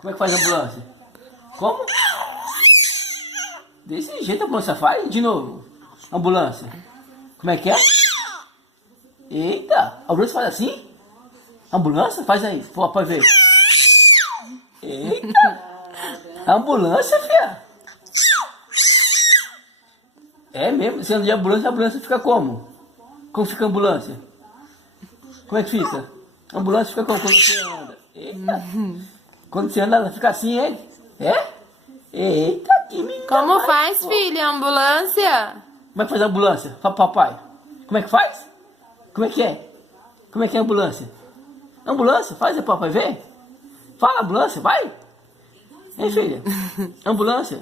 Como é que faz a ambulância? Como? Desse jeito a ambulância faz? De novo. Ambulância. Como é que é? Eita, a ambulância faz assim? Ambulância? Faz aí, pode ver. Eita! Ambulância, fia? É mesmo? Você anda de ambulância, a ambulância fica como? Como fica a ambulância? Como é que fica? A ambulância fica como quando você anda? Eita! Quando você anda, ela fica assim, é? É? Eita, que menina! Como faz, filha, a ambulância? Como é que faz a ambulância? Fala pro papai. Como é que faz? Como é que é? Como é que é a ambulância? Ambulância? Faz aí, papai, vem. Fala, ambulância, vai. Hein, filha? Ambulância.